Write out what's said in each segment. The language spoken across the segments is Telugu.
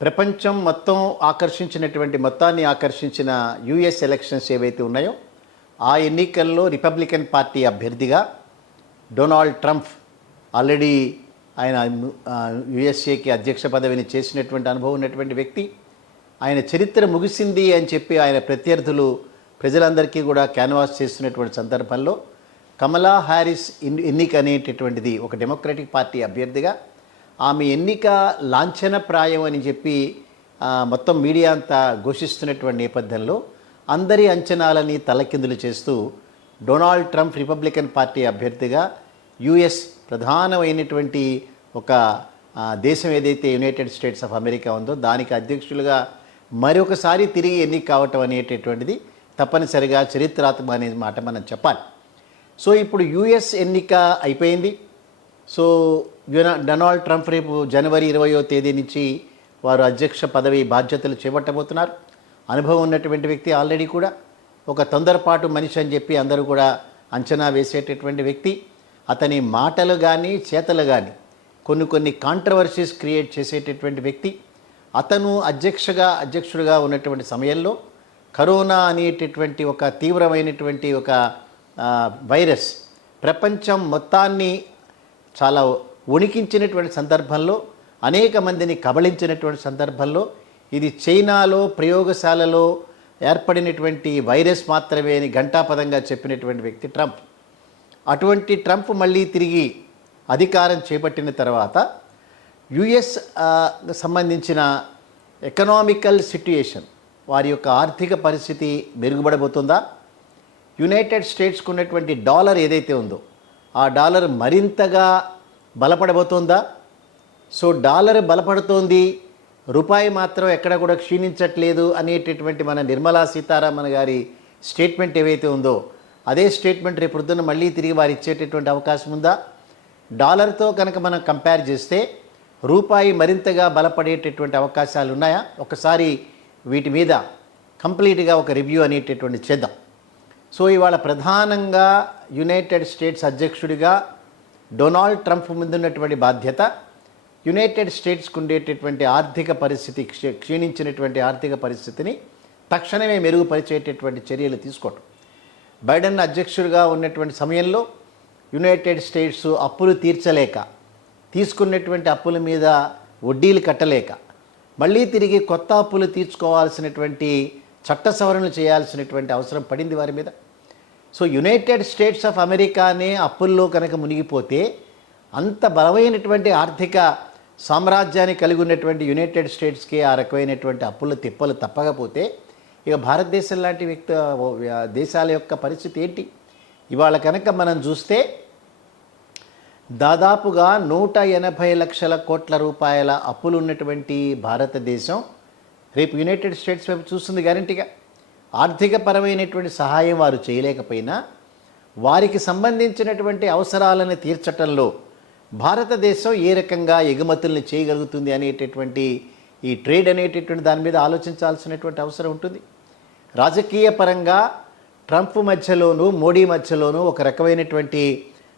ప్రపంచం మొత్తాన్ని ఆకర్షించిన యుఎస్ ఎలక్షన్స్ ఏవైతే ఉన్నాయో ఆ ఎన్నికల్లో రిపబ్లికన్ పార్టీ అభ్యర్థిగా డొనాల్డ్ ట్రంప్ ఆల్రెడీ ఆయన యుఎస్ఏకి అధ్యక్ష పదవిని చేసినటువంటి అనుభవం ఉన్నటువంటి వ్యక్తి. ఆయన చరిత్ర ముగిసింది అని చెప్పి ఆయన ప్రత్యర్థులు ప్రజలందరికీ కూడా క్యాన్వాస్ చేస్తున్నటువంటి సందర్భంలో కమలా హ్యారిస్ ఎన్నిక అనేటటువంటిది ఒక డెమోక్రటిక్ పార్టీ అభ్యర్థిగా ఆమె ఎన్నిక లాంఛనప్రాయం అని చెప్పి మొత్తం మీడియా అంతా ఘోషిస్తున్నటువంటి నేపథ్యంలో అందరి అంచనాలని తలకిందులు చేస్తూ డొనాల్డ్ ట్రంప్ రిపబ్లికన్ పార్టీ అభ్యర్థిగా యుఎస్ ప్రధానమైనటువంటి ఒక దేశం ఏదైతే యునైటెడ్ స్టేట్స్ ఆఫ్ అమెరికా ఉందో దానికి అధ్యక్షులుగా మరొకసారి తిరిగి ఎన్నిక కావటం అనేటటువంటిది తప్పనిసరిగా చరిత్రాత్మక అనే మాట మనం చెప్పాలి. సో ఇప్పుడు యుఎస్ ఎన్నిక అయిపోయింది. సో డొనాల్డ్ ట్రంప్ రేపు జనవరి 20వ తేదీ నుంచి వారు అధ్యక్ష పదవి బాధ్యతలు చేపట్టబోతున్నారు. అనుభవం ఉన్నటువంటి వ్యక్తి, ఆల్రెడీ కూడా ఒక తొందరపాటు మనిషి అని చెప్పి అందరూ కూడా అంచనా వేసేటటువంటి వ్యక్తి. అతని మాటలు కానీ చేతలు కానీ కొన్ని కాంట్రవర్సీస్ క్రియేట్ చేసేటటువంటి వ్యక్తి. అతను అధ్యక్షుడిగా ఉన్నటువంటి సమయంలో కరోనా అనేటటువంటి ఒక తీవ్రమైనటువంటి ఒక వైరస్ ప్రపంచం మొత్తాన్ని చాలా వణికించినటువంటి సందర్భంలో, అనేక మందిని కబళించినటువంటి సందర్భంలో ఇది చైనాలో ప్రయోగశాలలో ఏర్పడినటువంటి వైరస్ మాత్రమే అని ఘంటాపదంగా చెప్పినటువంటి వ్యక్తి ట్రంప్. అటువంటి ట్రంప్ మళ్ళీ తిరిగి అధికారం చేపట్టిన తర్వాత యుఎస్ సంబంధించిన ఎకనామికల్ సిట్యుయేషన్, వారి యొక్క ఆర్థిక పరిస్థితి మెరుగుపడబోతుందా? యునైటెడ్ స్టేట్స్కు ఉన్నటువంటి డాలర్ ఏదైతే ఉందో ఆ డాలర్ మరింతగా బలపడబోతోందా? సో డాలర్ బలపడుతోంది, రూపాయి మాత్రం ఎక్కడ కూడా క్షీణించట్లేదు అనేటటువంటి మన నిర్మలా సీతారామన్ గారి స్టేట్మెంట్ ఏవైతే ఉందో అదే స్టేట్మెంట్ రేపు పొద్దున్న మళ్ళీ తిరిగి వారు ఇచ్చేటటువంటి అవకాశం ఉందా? డాలర్తో కనుక మనం కంపేర్ చేస్తే రూపాయి మరింతగా బలపడేటటువంటి అవకాశాలు ఉన్నాయా? ఒకసారి వీటి మీద కంప్లీట్గా ఒక రివ్యూ అనేటటువంటి చేద్దాం. సో ఇవాళ ప్రధానంగా యునైటెడ్ స్టేట్స్ అధ్యక్షుడిగా డొనాల్డ్ ట్రంప్ ముందున్నటువంటి బాధ్యత యునైటెడ్ స్టేట్స్కు ఉండేటటువంటి ఆర్థిక పరిస్థితి, క్షీణించినటువంటి ఆర్థిక పరిస్థితిని తక్షణమే మెరుగుపరిచేటటువంటి చర్యలు తీసుకోవటం. బైడెన్ అధ్యక్షుడిగా ఉన్నటువంటి సమయంలో యునైటెడ్ స్టేట్స్ అప్పులు తీర్చలేక, తీసుకున్నటువంటి అప్పుల మీద వడ్డీలు కట్టలేక, మళ్ళీ తిరిగి కొత్త అప్పులు తీర్చుకోవాల్సినటువంటి చట్ట సవరణలు చేయాల్సినటువంటి అవసరం పడింది వారి మీద. సో యునైటెడ్ స్టేట్స్ ఆఫ్ అమెరికానే అప్పుల్లో కనుక మునిగిపోతే అంత బలమైనటువంటి ఆర్థిక సామ్రాజ్యాన్ని కలిగి ఉన్నటువంటి యునైటెడ్ స్టేట్స్కి ఆ రకమైనటువంటి అప్పుల తిప్పలు తప్పకపోతే ఇక భారతదేశం లాంటి దేశాల యొక్క పరిస్థితి ఏంటి? ఇవాళ కనుక మనం చూస్తే దాదాపుగా 180 లక్షల కోట్ల రూపాయల అప్పులు ఉన్నటువంటి భారతదేశం రేపు యునైటెడ్ స్టేట్స్ వైపు చూస్తుంది గ్యారంటీగా. ఆర్థిక పరమైనటువంటి సహాయం వారు చేయలేకపోయినా వారికి సంబంధించినటువంటి అవసరాలను తీర్చటంలో భారతదేశం ఏ రకంగా ఎగుమతుల్ని చేయగలుగుతుంది అనేటటువంటి ఈ ట్రేడ్ అనేటటువంటి దాని మీద ఆలోచించాల్సినటువంటి అవసరం ఉంటుంది. రాజకీయ పరంగా ట్రంప్ మధ్యలోనూ మోడీ మధ్యలోనూ ఒక రకమైనటువంటి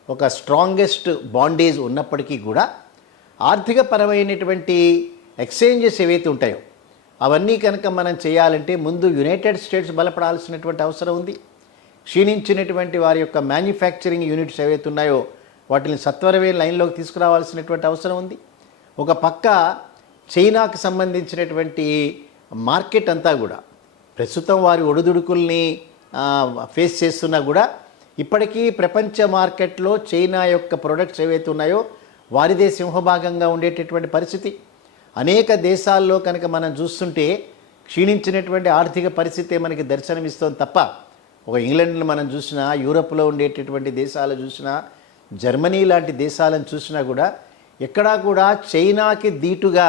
ఒక స్ట్రాంగెస్ట్ బాండేజ్ ఉన్నప్పటికీ కూడా ఆర్థిక పరమైనటువంటి ఎక్స్చేంజెస్ ఏవైతే ఉంటాయో అవన్నీ కనుక మనం చేయాలంటే ముందు యునైటెడ్ స్టేట్స్ బలపడాల్సినటువంటి అవసరం ఉంది. క్షీణించినటువంటి వారి యొక్క మ్యానుఫ్యాక్చరింగ్ యూనిట్స్ ఏవైతే ఉన్నాయో వాటిని సత్వరమే లైన్లోకి తీసుకురావాల్సినటువంటి అవసరం ఉంది. ఒక పక్క చైనాకు సంబంధించినటువంటి మార్కెట్ అంతా కూడా ప్రస్తుతం వారి ఒడిదుడుకుల్ని ఫేస్ చేస్తున్నా కూడా ఇప్పటికీ ప్రపంచ మార్కెట్లో చైనా యొక్క ప్రొడక్ట్స్ ఏవైతే ఉన్నాయో వారిదే సింహభాగంగా ఉండేటటువంటి పరిస్థితి. అనేక దేశాల్లో కనుక మనం చూస్తుంటే క్షీణించినటువంటి ఆర్థిక పరిస్థితే మనకి దర్శనమిస్తోంది తప్ప, ఒక ఇంగ్లాండ్ని మనం చూసినా, యూరప్లో ఉండేటటువంటి దేశాలు చూసినా, జర్మనీ లాంటి దేశాలను చూసినా కూడా ఎక్కడా కూడా చైనాకి దీటుగా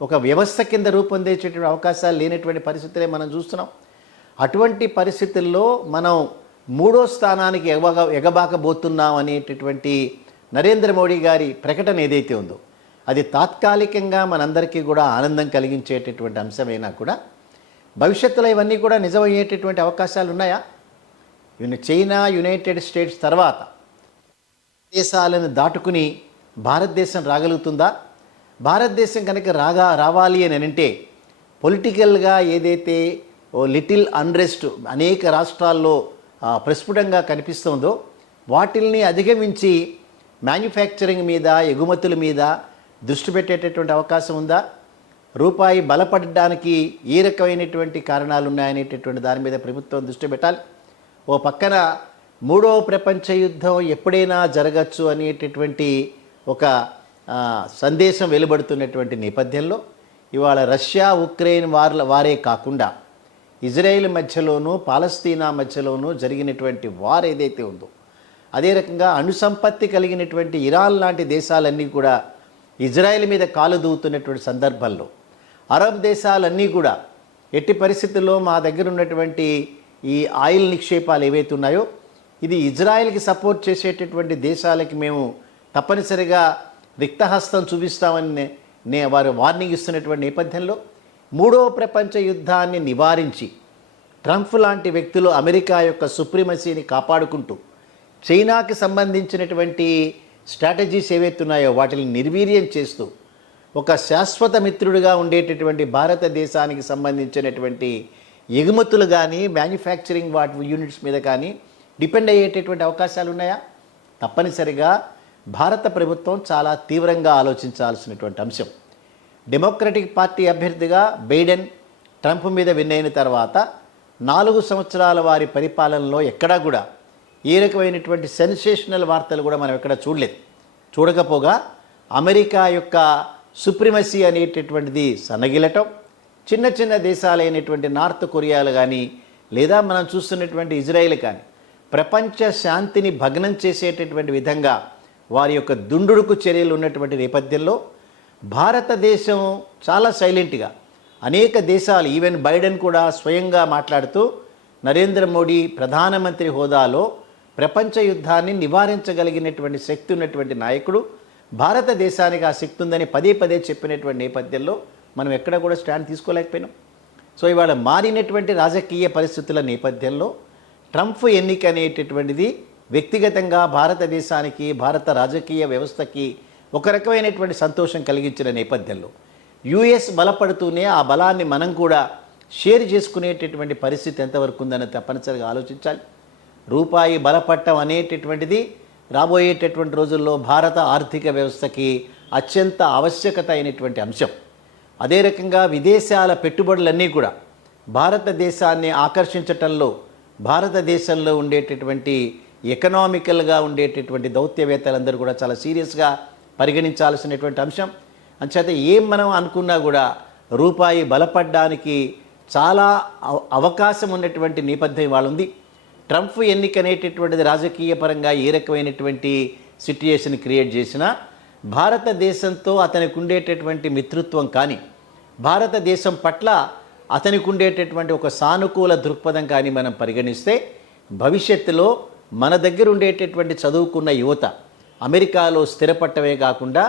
ఒక వ్యవస్థ కింద రూపొందేసేటువంటి అవకాశాలు లేనటువంటి పరిస్థితులే మనం చూస్తున్నాం. అటువంటి పరిస్థితుల్లో మనం 3వ స్థానానికి ఎగబాకబోతున్నాం అనేటటువంటి నరేంద్ర మోడీ గారి ప్రకటన ఏదైతే ఉందో అది తాత్కాలికంగా మనందరికీ కూడా ఆనందం కలిగించేటటువంటి అంశమైనా కూడా భవిష్యత్తులో ఇవన్నీ కూడా నిజమయ్యేటటువంటి అవకాశాలు ఉన్నాయా? చైనా, యునైటెడ్ స్టేట్స్ తర్వాత దేశాలను దాటుకుని భారతదేశం రాగలుగుతుందా? భారతదేశం కనుక రావాలి అని అంటే పొలిటికల్గా ఏదైతే ఓ లిటిల్ అన్రెస్ట్ అనేక రాష్ట్రాల్లో ప్రస్ఫుటంగా కనిపిస్తుందో వాటిల్ని అధిగమించి మ్యానుఫ్యాక్చరింగ్ మీద ఎగుమతుల మీద దృష్టి పెట్టేటటువంటి అవకాశం ఉందా? రూపాయి బలపడడానికి ఏ రకమైనటువంటి కారణాలు ఉన్నాయనేటటువంటి దాని మీద ప్రభుత్వం దృష్టి పెట్టాలి. ఓ పక్కన మూడవ ప్రపంచ యుద్ధం ఎప్పుడైనా జరగచ్చు అనేటటువంటి ఒక సందేశం వెలువడుతున్నటువంటి నేపథ్యంలో ఇవాళ రష్యా ఉక్రెయిన్ వారే కాకుండా ఇజ్రాయెల్ మధ్యలోనూ పాలస్తీనా మధ్యలోనూ జరిగినటువంటి వార్ ఏదైతే ఉందో, అదే రకంగా అణుసంపత్తి కలిగినటువంటి ఇరాన్ లాంటి దేశాలన్నీ కూడా ఇజ్రాయెల్ మీద కాలు దూవుతున్నటువంటి సందర్భంలో అరబ్ దేశాలన్నీ కూడా ఎట్టి పరిస్థితుల్లో మా దగ్గర ఉన్నటువంటి ఈ ఆయిల్ నిక్షేపాలు ఏవైతే ఉన్నాయో ఇది ఇజ్రాయెల్కి సపోర్ట్ చేసేటటువంటి దేశాలకి మేము తప్పనిసరిగా రిక్తహస్తం చూపిస్తామని వారు వార్నింగ్ ఇస్తున్నటువంటి నేపథ్యంలో మూడవ ప్రపంచ యుద్ధాన్ని నివారించి ట్రంప్ లాంటి వ్యక్తులు అమెరికా యొక్క సుప్రీమసీని కాపాడుకుంటూ చైనాకి సంబంధించినటువంటి స్ట్రాటజీస్ ఏవైతే ఉన్నాయో వాటిని నిర్వీర్యం చేస్తూ ఒక శాశ్వత మిత్రుడిగా ఉండేటటువంటి భారతదేశానికి సంబంధించినటువంటి ఎగుమతులు కానీ మ్యానుఫ్యాక్చరింగ్ యూనిట్స్ మీద కానీ డిపెండ్ అయ్యేటటువంటి అవకాశాలు ఉన్నాయా? తప్పనిసరిగా భారత ప్రభుత్వం చాలా తీవ్రంగా ఆలోచించాల్సినటువంటి అంశం. డెమోక్రటిక్ పార్టీ అభ్యర్థిగా బైడెన్ ట్రంప్ మీద విన్ అయిన తర్వాత 4 సంవత్సరాల వారి పరిపాలనలో ఎక్కడా కూడా ఏ రకమైనటువంటి సెన్సేషనల్ వార్తలు కూడా మనం ఎక్కడ చూడకపోగా అమెరికా యొక్క సుప్రీమసీ అనేటటువంటిది సన్నగిలటం, చిన్న చిన్న దేశాలైనటువంటి నార్త్ కొరియాలు కానీ లేదా మనం చూస్తున్నటువంటి ఇజ్రాయెల్ కానీ ప్రపంచ శాంతిని భగ్నం చేసేటటువంటి విధంగా వారి యొక్క దుండుడుకు చర్యలు ఉన్నటువంటి నేపథ్యంలో భారతదేశం చాలా సైలెంట్గా అనేక దేశాలు ఈవెన్ బైడెన్ కూడా స్వయంగా మాట్లాడుతూ నరేంద్ర మోడీ ప్రధానమంత్రి హోదాలో ప్రపంచ యుద్ధాన్ని నివారించగలిగినటువంటి శక్తి ఉన్నటువంటి నాయకుడు, భారతదేశానికి ఆ శక్తి ఉందని పదే పదే చెప్పినటువంటి నేపథ్యంలో మనం ఎక్కడ కూడా స్టాండ్ తీసుకోలేకపోయినాం. సో ఇవాళ మారినటువంటి రాజకీయ పరిస్థితుల నేపథ్యంలో ట్రంప్ ఎన్నిక అనేటటువంటిది వ్యక్తిగతంగా భారతదేశానికి భారత రాజకీయ వ్యవస్థకి ఒక రకమైనటువంటి సంతోషం కలిగించిన నేపథ్యంలో యుఎస్ బలపడుతూనే ఆ బలాన్ని మనం కూడా షేర్ చేసుకునేటటువంటి పరిస్థితి ఎంతవరకు ఉందని తప్పనిసరిగా ఆలోచించాలి. రూపాయి బలపడటం అనేటటువంటిది రాబోయేటటువంటి రోజుల్లో భారత ఆర్థిక వ్యవస్థకి అత్యంత ఆవశ్యకత అయినటువంటి అంశం. అదే రకంగా విదేశాల పెట్టుబడులన్నీ కూడా భారతదేశాన్ని ఆకర్షించటంలో భారతదేశంలో ఉండేటటువంటి ఎకనామికల్గా ఉండేటటువంటి దౌత్యవేత్తలందరూ కూడా చాలా సీరియస్గా పరిగణించాల్సినటువంటి అంశం. అంచేత ఏం మనం అనుకున్నా కూడా రూపాయి బలపడడానికి చాలా అవకాశం ఉన్నటువంటి నేపథ్యం ఇవాళ ఉంది. ట్రంప్ ఎన్నిక అనేటటువంటిది రాజకీయ పరంగా ఏ రకమైనటువంటి సిట్యుయేషన్ క్రియేట్ చేసినా భారతదేశంతో అతనికి ఉండేటటువంటి మిత్రత్వం కానీ భారతదేశం పట్ల అతనికి ఉండేటటువంటి ఒక సానుకూల దృక్పథం కానీ మనం పరిగణిస్తే భవిష్యత్తులో మన దగ్గర ఉండేటటువంటి చదువుకున్న యువత అమెరికాలో స్థిరపట్టమే కాకుండా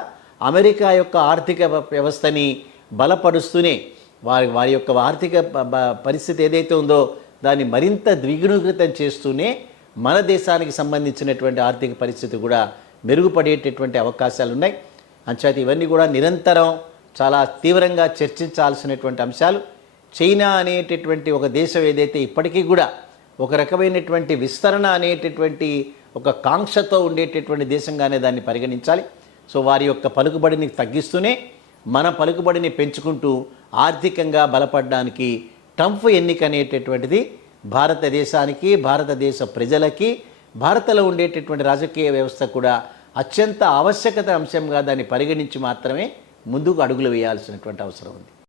అమెరికా యొక్క ఆర్థిక వ్యవస్థని బలపరుస్తూనే వారి యొక్క ఆర్థిక పరిస్థితి ఏదైతే ఉందో దాన్ని మరింత ద్విగుణీకృతం చేస్తూనే మన దేశానికి సంబంధించినటువంటి ఆర్థిక పరిస్థితి కూడా మెరుగుపడేటటువంటి అవకాశాలు ఉన్నాయి. అంచేత ఇవన్నీ కూడా నిరంతరం చాలా తీవ్రంగా చర్చించాల్సినటువంటి అంశాలు. చైనా అనేటటువంటి ఒక దేశం ఏదైతే ఇప్పటికీ కూడా ఒక రకమైనటువంటి విస్తరణ అనేటటువంటి ఒక కాంక్షతో ఉండేటటువంటి దేశంగానే దాన్ని పరిగణించాలి. సో వారి యొక్క పలుకుబడిని తగ్గిస్తూనే మన పలుకుబడిని పెంచుకుంటూ ఆర్థికంగా బలపడడానికి ట్రంప్ ఎన్నిక అనేటటువంటిది భారతదేశానికి భారతదేశ ప్రజలకి భారత్లో ఉండేటటువంటి రాజకీయ వ్యవస్థ కూడా అత్యంత ఆవశ్యకత అంశంగా దాన్ని పరిగణించి మాత్రమే ముందుకు అడుగులు వేయాల్సినటువంటి అవసరం ఉంది.